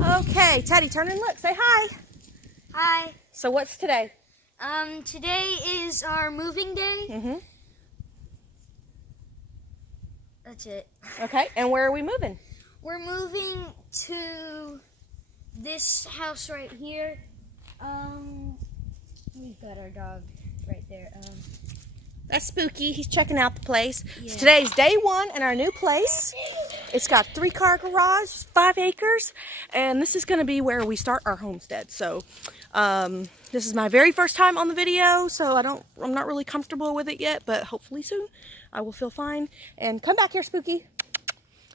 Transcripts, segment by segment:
Okay, Teddy, turn and look. Say hi. Hi. So what's today? Today is our moving day. Mm-hmm. That's it. Okay, and where are we moving? We're moving to this house right here. We've got our dog right there. That's Spooky. He's checking out the place. Yeah. So today's day one in our new place. It's got 3-car garage, 5 acres, and this is going to be where we start our homestead. So this is my very first time on the video, so I'm not really comfortable with it yet, but hopefully soon I will feel fine. And come back here, Spooky.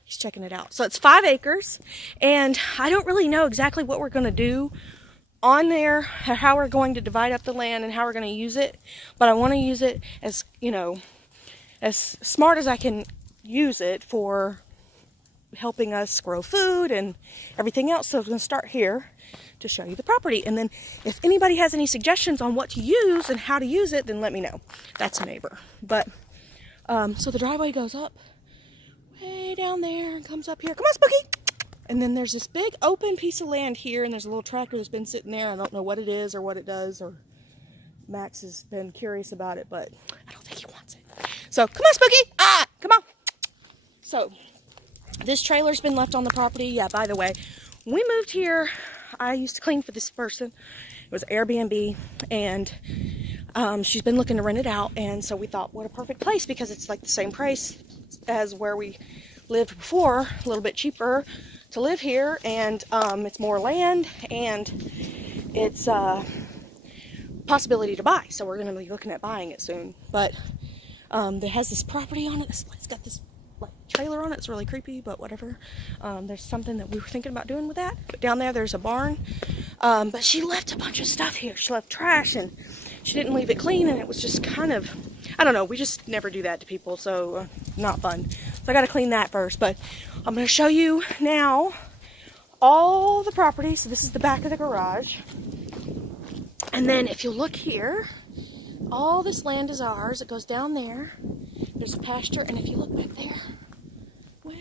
He's checking it out. So it's 5 acres, and I don't really know exactly what we're going to do on there, how we're going to divide up the land and how we're going to use it, but I want to use it as, you know, as smart as I can use it for helping us grow food and everything else. So I'm going to start here to show you the property, and then if anybody has any suggestions on what to use and how to use it, then let me know. That's a neighbor. But so the driveway goes up way down there and comes up here. Come on, Spooky! And then there's this big open piece of land here, and there's a little tractor that's been sitting there. I don't know what it is or what it does, or Max has been curious about it, but I don't think he wants it. So come on, Spooky! Come on! So this trailer's been left on the property. Yeah, by the way, when we moved here, I used to clean for this person. It was Airbnb, and she's been looking to rent it out, and so we thought, what a perfect place, because it's like the same price as where we lived before, a little bit cheaper to live here, and it's more land, and it's a possibility to buy. So we're going to be looking at buying it soon. But it has this property on it. It's got this like trailer on it. It's really creepy, but whatever. There's something that we were thinking about doing with that. But down there's a barn. But she left a bunch of stuff here. She left trash, and she didn't leave it clean, and it was just kind of, I don't know, we just never do that to people, so not fun. So I got to clean that first, but I'm going to show you now all the property. So this is the back of the garage, and then if you look here, all this land is ours. It goes down there. There's a pasture, and if you look back there, where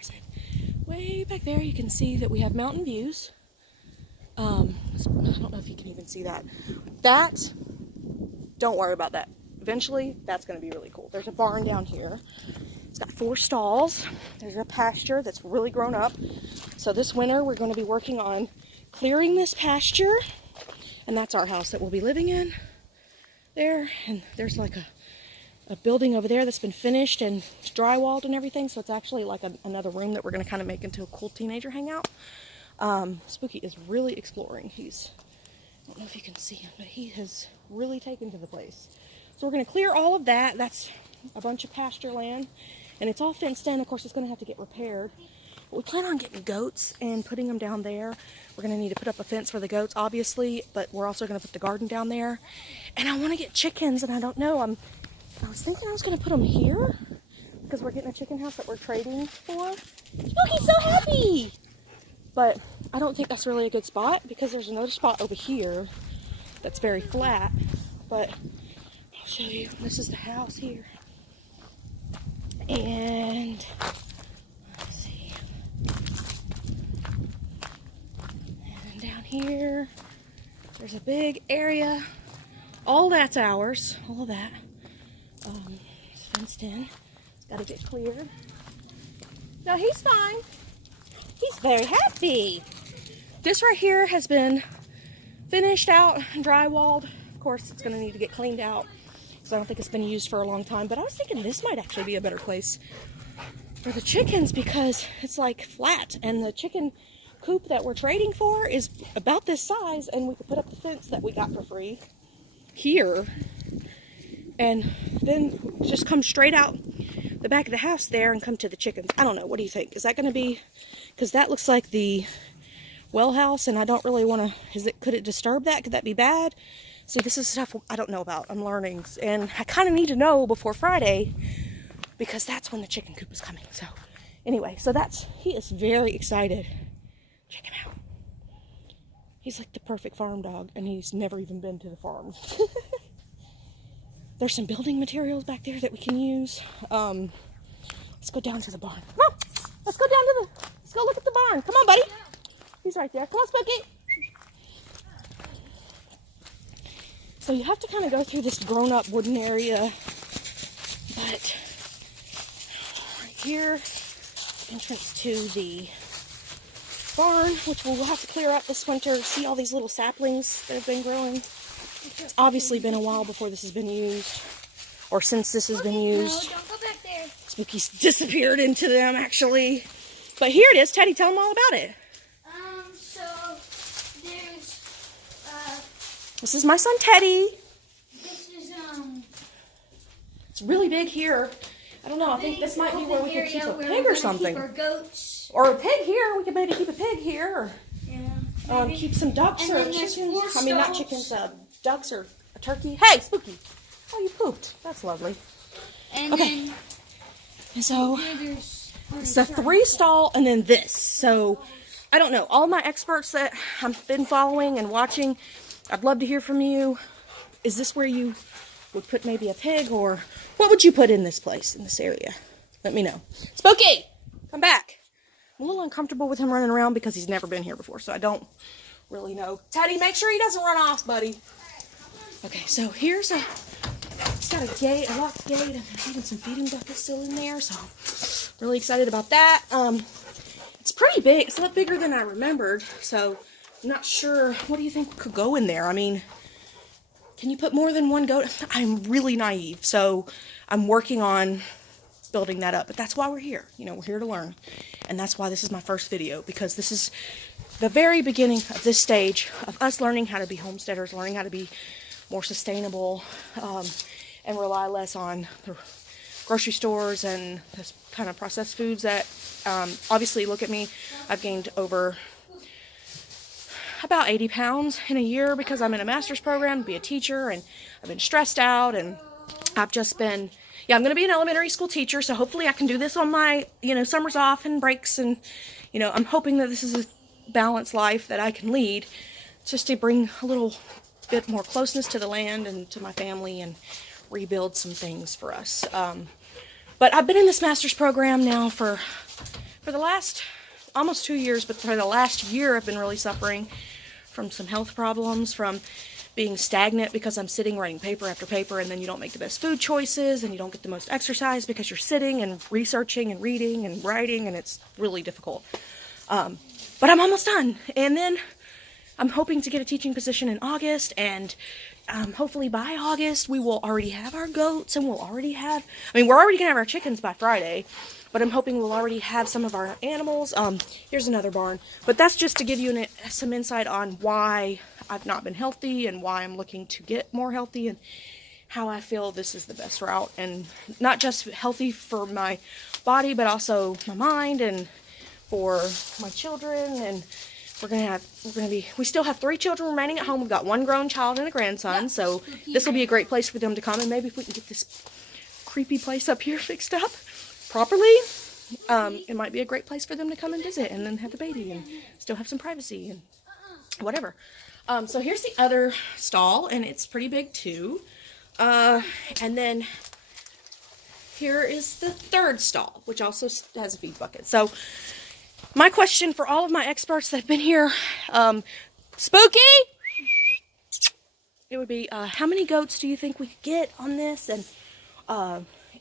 is it? Way back there, you can see that we have mountain views. I don't know if you can even see that. Don't worry about that. Eventually, that's going to be really cool. There's a barn down here. It's got 4 stalls. There's a pasture that's really grown up. So this winter, we're going to be working on clearing this pasture. And that's our house that we'll be living in there. And there's like a building over there that's been finished and it's drywalled and everything. So it's actually like another room that we're going to kind of make into a cool teenager hangout. Spooky is really exploring. I don't know if you can see him, but he has really taken to the place. So we're going to clear all of that. That's a bunch of pasture land, and it's all fenced in. Of course, it's going to have to get repaired. But we plan on getting goats and putting them down there. We're going to need to put up a fence for the goats, obviously, but we're also going to put the garden down there. And I want to get chickens, and I don't know. I was thinking I was going to put them here because we're getting a chicken house that we're trading for. Spooky's so happy! But I don't think that's really a good spot because there's another spot over here that's very flat. But I'll show you. This is the house here. And let's see. And down here, there's a big area. All that's ours. All of that. It's fenced in. It's got to get cleared. No, he's fine. He's very happy. This right here has been finished out and drywalled. Of course, it's going to need to get cleaned out because I don't think it's been used for a long time. But I was thinking this might actually be a better place for the chickens because it's like flat, and the chicken coop that we're trading for is about this size, and we could put up the fence that we got for free here, and then just come straight out the back of the house there and come to the chickens. I don't know. What do you think? Is that going to be, because that looks like the well house, and I don't really want to, could it disturb that? Could that be bad? So this is stuff I don't know about. I'm learning, and I kind of need to know before Friday because that's when the chicken coop is coming. So anyway, so he is very excited. Check him out. He's like the perfect farm dog, and he's never even been to the farm. There's some building materials back there that we can use. Let's go down to the barn. Come on, let's go look at the barn. Come on, buddy. He's right there. Come on, Spooky. So you have to kind of go through this grown-up wooden area. But right here, entrance to the barn, which we'll have to clear up this winter. See all these little saplings that have been growing. It's obviously been a while before this has been used, or since this has been used. No, don't go back there. Spooky's disappeared into them, actually. But here it is. Teddy, tell them all about it. So there's, This is my son, Teddy. this is, It's really big here. I don't know. I think this might be where we could keep a pig or something. Keep our goats. Or a pig here. We could maybe keep a pig here. Yeah. Or keep some ducks And or then there's chickens. 4 I mean, not stalls. chickens, ducks or a turkey. Hey, Spooky. Oh, you pooped. That's lovely. And Okay. then And so here there's it's the 3 stall and then this. So I don't know. All my experts that I've been following and watching, I'd love to hear from you. Is this where you would put maybe a pig, or what would you put in this place, in this area? Let me know. Spooky, come back. I'm a little uncomfortable with him running around because he's never been here before, so I don't really know. Teddy, make sure he doesn't run off, buddy. Okay, so here's it's got a gate, a locked gate, and there's even some feeding buckets still in there, so really excited about that. It's pretty big. It's a lot bigger than I remembered, so I'm not sure. What do you think could go in there? I mean, can you put more than 1 goat? I'm really naive, so I'm working on building that up. But that's why we're here. You know, we're here to learn. And that's why this is my first video, because this is the very beginning of this stage of us learning how to be homesteaders, learning how to be more sustainable, and rely less on the grocery stores and this kind of processed foods that, obviously, look at me. I've gained over about 80 pounds in a year because I'm in a master's program to be a teacher, and I've been stressed out, and I've just been, I'm going to be an elementary school teacher, so hopefully I can do this on my, summers off and breaks, and, I'm hoping that this is a balanced life that I can lead, just to bring a little bit more closeness to the land and to my family and rebuild some things for us. But I've been in this master's program now for the last almost 2 years, but for the last year I've been really suffering from some health problems, from being stagnant because I'm sitting writing paper after paper, and then you don't make the best food choices and you don't get the most exercise because you're sitting and researching and reading and writing, and it's really difficult. But I'm almost done, and then I'm hoping to get a teaching position in August, and hopefully by August we will already have our goats, and we're already going to have our chickens by Friday, but I'm hoping we'll already have some of our animals. Here's another barn, but that's just to give you some insight on why I've not been healthy and why I'm looking to get more healthy, and how I feel this is the best route, and not just healthy for my body, but also my mind and for my children. And we still have 3 children remaining at home. We've got 1 grown child and a grandson, so this will be a great place for them to come, and maybe if we can get this creepy place up here fixed up properly, it might be a great place for them to come and visit and then have the baby and still have some privacy and whatever. So here's the other stall, and it's pretty big too. And then here is the 3rd stall, which also has a feed bucket. So my question for all of my experts that have been here, Spooky, it would be, how many goats do you think we could get on this, and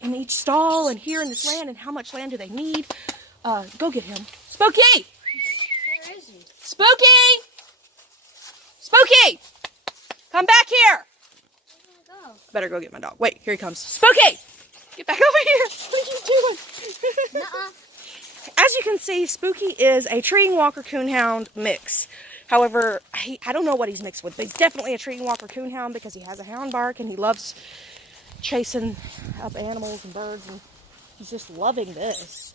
in each stall, and here in this land, and how much land do they need? Go get him. Spooky! Where is he? Spooky! Spooky! Come back here! Where'd he go? Better go get my dog. Wait, here he comes. Spooky! Get back over here! What are you doing? Nuh-uh. As you can see, Spooky is a treeing walker coonhound mix. However, I don't know what he's mixed with, but he's definitely a treeing walker coonhound because he has a hound bark and he loves chasing up animals and birds, and he's just loving this.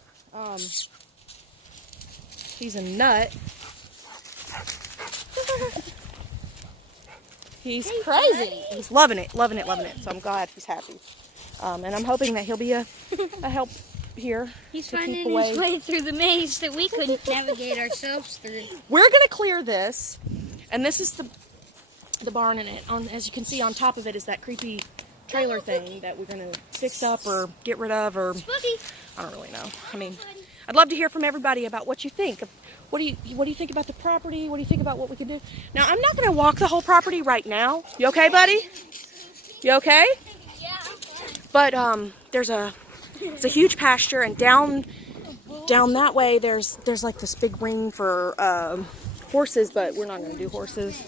He's a nut. He's crazy. He's loving it, loving it, loving it. So I'm glad he's happy. And I'm hoping that he'll be a help here. He's to keep finding away. his way through the maze that we couldn't navigate ourselves through. We're gonna clear this, and this is the barn in it. As you can see, on top of it is that creepy trailer thing that we're gonna fix up or get rid of, or Spooky. I don't really know. I mean, I'd love to hear from everybody about what you think of What do you think about the property? What do you think about what we can do? Now, I'm not going to walk the whole property right now. You okay, buddy? You okay? Yeah. But it's a huge pasture, and down that way there's like this big ring for horses, but we're not going to do horses.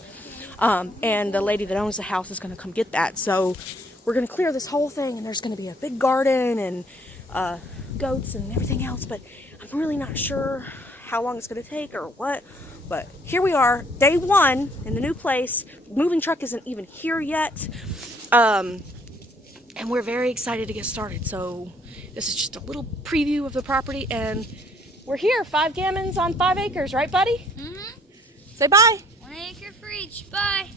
And the lady that owns the house is going to come get that. So we're going to clear this whole thing, and there's going to be a big garden and goats and everything else. But I'm really not sure how long it's going to take or what. But here we are, day one in the new place. Moving truck isn't even here yet. And we're very excited to get started. So this is just a little preview of the property, and we're here, 5 gammons on 5 acres, right, buddy? Mm-hmm. Say bye. 1 acre for each. Bye.